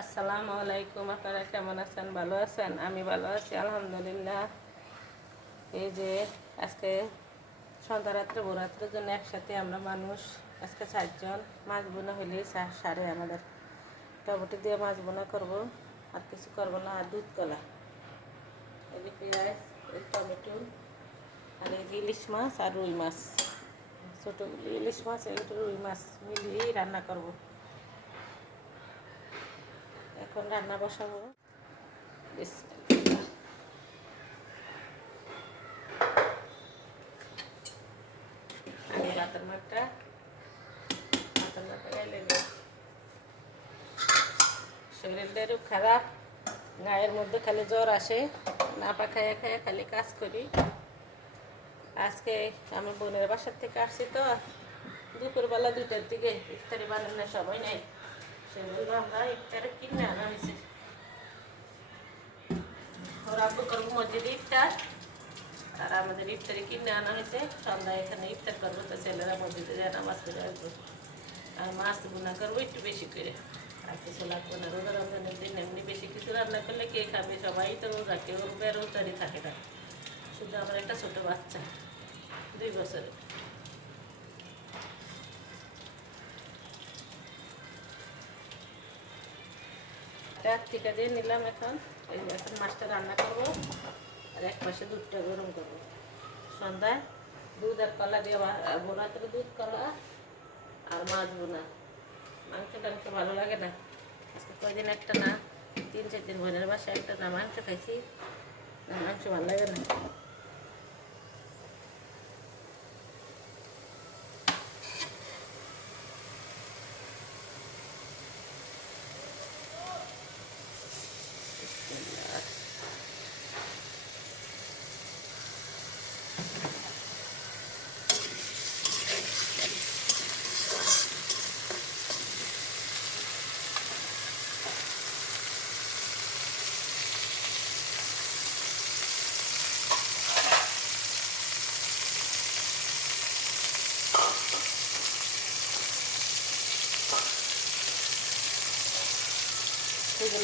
আসসালামু আলাইকুম। আপনারা কেমন আছেন? ভালো আছেন? আমি ভালো আছি আলহামদুলিল্লাহ। এই যে আজকে সন্ধ্যা রাত্রে ভোরাত্রের জন্য একসাথে আমরা মানুষ আজকে 4 জন মাছ বোনা হইলেই সারে আমাদের টমেটো দিয়ে মাছ বোনা করবো, আর কিছু করবো না। আর দুধ কলা, এই যে পেঁয়াজ, এই টমেটো, আর এই যে ইলিশ মাছ আর রুই মাছ, ছোটোগুলি ইলিশ মাছ এই রুই মাছ মিলিয়েই রান্না করব। এখন রান্না বসাবো। বিসমিল্লাহ। আগে ভাতের মাঠটা গাইলে শরীরটারও খারাপ, গায়ের মধ্যে খালি জ্বর আসে, না পা খাইয়া খাইয়া খালি কাজ করি। আজকে আমি বোনের বাসার থেকে আসছি, তো দুপুরবেলা 2টার দিকে ইফতারি বানানোর সময় নেই, সেগুলো আমরা ইফতারে কিনে আনা হয়েছে। ওরা আব্বু করবো মসজিদে ইফতার, আর আমাদের ইফতারি কিনে আনা হয়েছে। সন্ধ্যায় এখানে ইফতার করবো, তো ছেলেরা মসজিদে যায় নামাজ করে আসবো। আর মাছ গুনা করবো একটু বেশি করে, আর কিছু লাগবে না। রোজা রমজানের দিন এমনি বেশি কিছু রান্না করলে কে খাবে? সবাই তো রোজা, কেউ বেরোজারি থাকে না, শুধু আমার একটা ছোট বাচ্চা 2 বছরের। টিকা দিয়ে নিলাম। এখন এখন মাছটা রান্না করবো, আর এক পাশে দুধটা গরম করবো। সন্ধ্যায় দুধ আর কলা দিয়ে বোনা করে, দুধ কলা আর মাছ বোনা। মাংস টাংস ভালো লাগে না, আজকে কয়দিন একটা না 3-4 দিন বোনের বাসায় একটা না মাংস খাইছি, না মাংস ভালো লাগে না।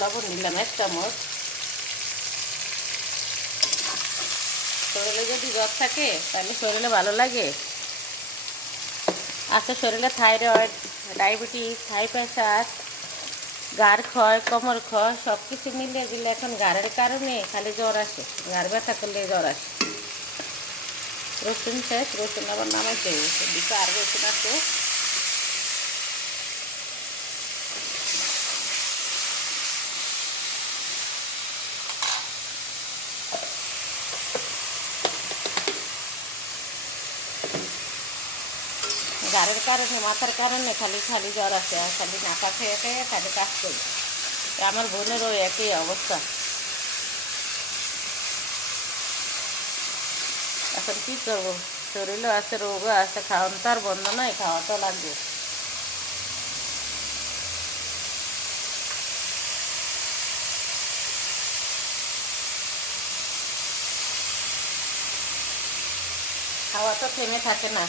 লবণ দিলাম 1 চামচ। শরীরে যদি জ্বর থাকে তাহলে শরীরে ভালো লাগে। আচ্ছা, শরীরে থাইরয়েড, ডায়াবেটিস, হাই প্রেশার, গাড় ক্ষয়, কোমর ক্ষয় সব কিছু মিলিয়ে দিলে এখন গাড়ের কারণে খালি জ্বর আসে, গাড় ব্যথা করলে জ্বর আসে। রসুন শেষ, রসুন আবার নামাইতে দিকে আর রসুন আছে। গাড়ের কারণে, মাথার কারণে খালি খালি জ্বর আসে, আর খালি নাপা খেয়ে খেয়ে খালি কাজ করি। আমার বোনেরও একই অবস্থা। এখন কী করবো, শরীরও আছে, রোগও আছে, খাওয়ানো তো আর বন্ধ নয়, খাওয়া তো লাগবে। খাওয়া তো থেমে থাকে না,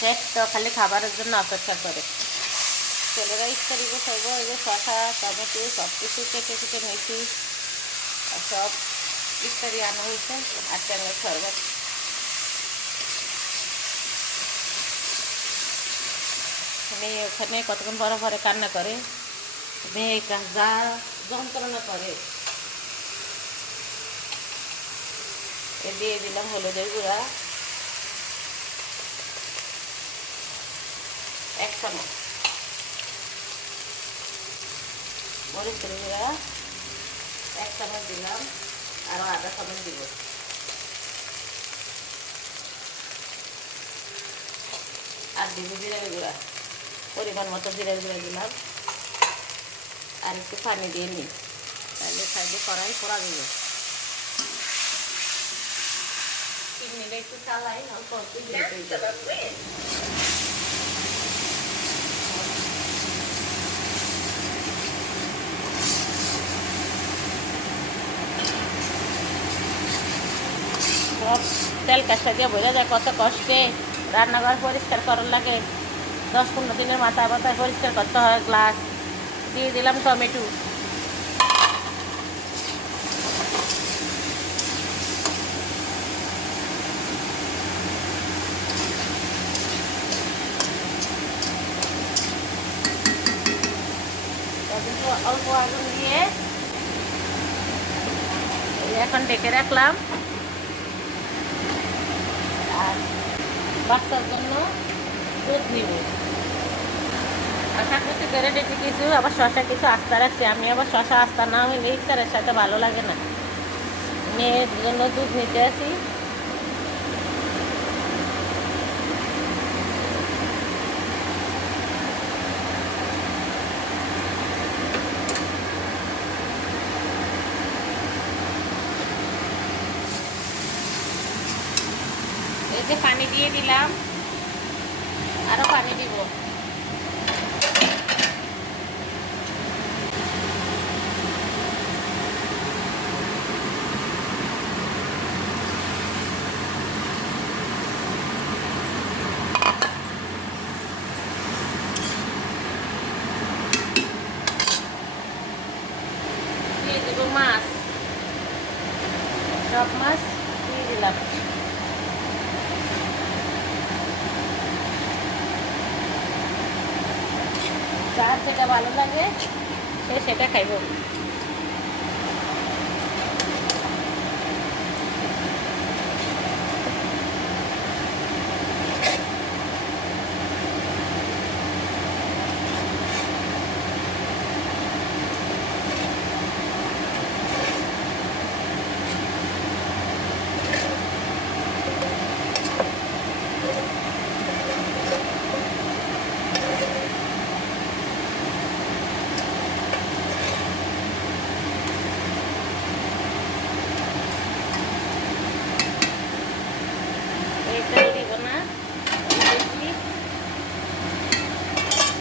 শেষ তো খালি খাবারের জন্য অপেক্ষা করে। ছেলেরা ইফতারি বসাইব, এই যে শশা, টমেটো সব কিছু কেটে কেটে নিয়েছি, আর সব ইফতারি আনা হয়েছে। আর ট্যাংরা শরবত। মেয়ে ওখানে কতক্ষণ পরে পরে কান্না করে, মেয়ে যা যন্ত্রণা করে। এ দিয়ে দিলাম হলুদের গুঁড়া 1 চামচ, মরিচের গুঁড়া 1 চামচ দিলাম, আরও আধা চামচ দিব। আর দিব জিরার গুঁড়া, পরিমাণ মতো জিরার গুঁড়া দিলাম। আর একটু পানি দিয়ে নিই, তাহলে সাইডে কড়াই পোড়া দেবে। চিনিটা একটু চালাই, অল্প অল্প দিয়ে সব তেল কাজটা দিয়ে বোঝা যায় কত কষ্টে রান্নাঘর পরিষ্কার করার লাগে। 10-15 দিনের মাথা মাথায় পরিষ্কার করতে হয়, গ্লাস দিয়ে দিলাম টমেটো। অল্প আগুন দিয়ে এখন ঢেকে রাখলাম। আর বাচ্চার জন্য দুধ নিব। শশা কুচি করে রেখে কিছু, আবার শশা কিছু আস্তা রাখছি। আমি আবার শশা আস্তা না হইলে ইফতারের সাথে ভালো লাগে না। মেয়ের জন্য দুধ নিতে আসি। এই যে পানি দিয়ে দিলাম, আরো পানি দিব। দিয়ে দেব মাছ, সব মাছ দিয়ে দিলাম। যার যেটা ভালো লাগে সে সেটা খাইব।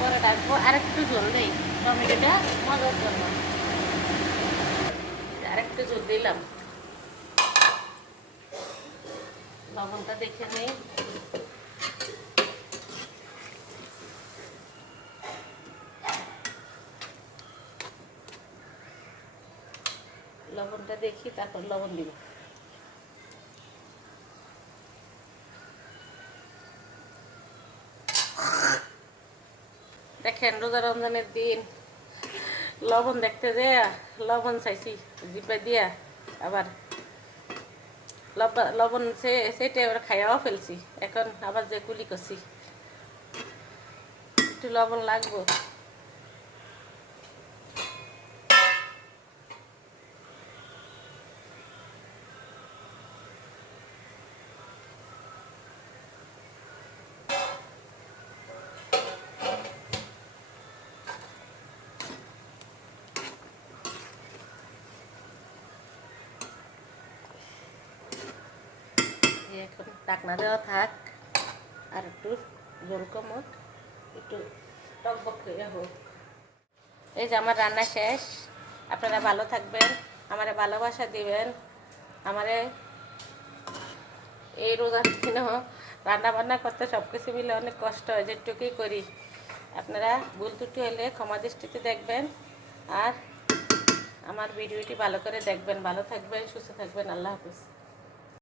পরে রাখবো, আর একটু জল দেই টমেটোটা মজার জন্য। আর একটু জল দিলাম, লবণটা দেখে নেই। লবণটা দেখি তারপর লবণ দিব। দেখেন রোজা রমজানের দিন লবণ দেখতে দেয়া লবণ চাইছি জিপে দিয়া, আবার লবণ সেটা এবার খাইয়াও ফেলছি। এখন আবার যে কুলি করছি, একটু লবণ লাগবো। এখন ঢাকনা দেওয়া থাক, আর একটু ঝোল কমুক, একটু টকবক করে হোক। এই যে আমার রান্না শেষ। আপনারা ভালো থাকবেন, আমারে ভালোবাসা দিবেন। আমারে এই রোজার দিনও রান্না বান্না করতে সব কিছু মিলে অনেক কষ্ট হয়, যেটুকুই করি। আপনারা ভুল ত্রুটি হলে ক্ষমা দৃষ্টিতে দেখবেন, আর আমার ভিডিওটি ভালো করে দেখবেন। ভালো থাকবেন, সুস্থ থাকবেন। আল্লাহ হাফিজ।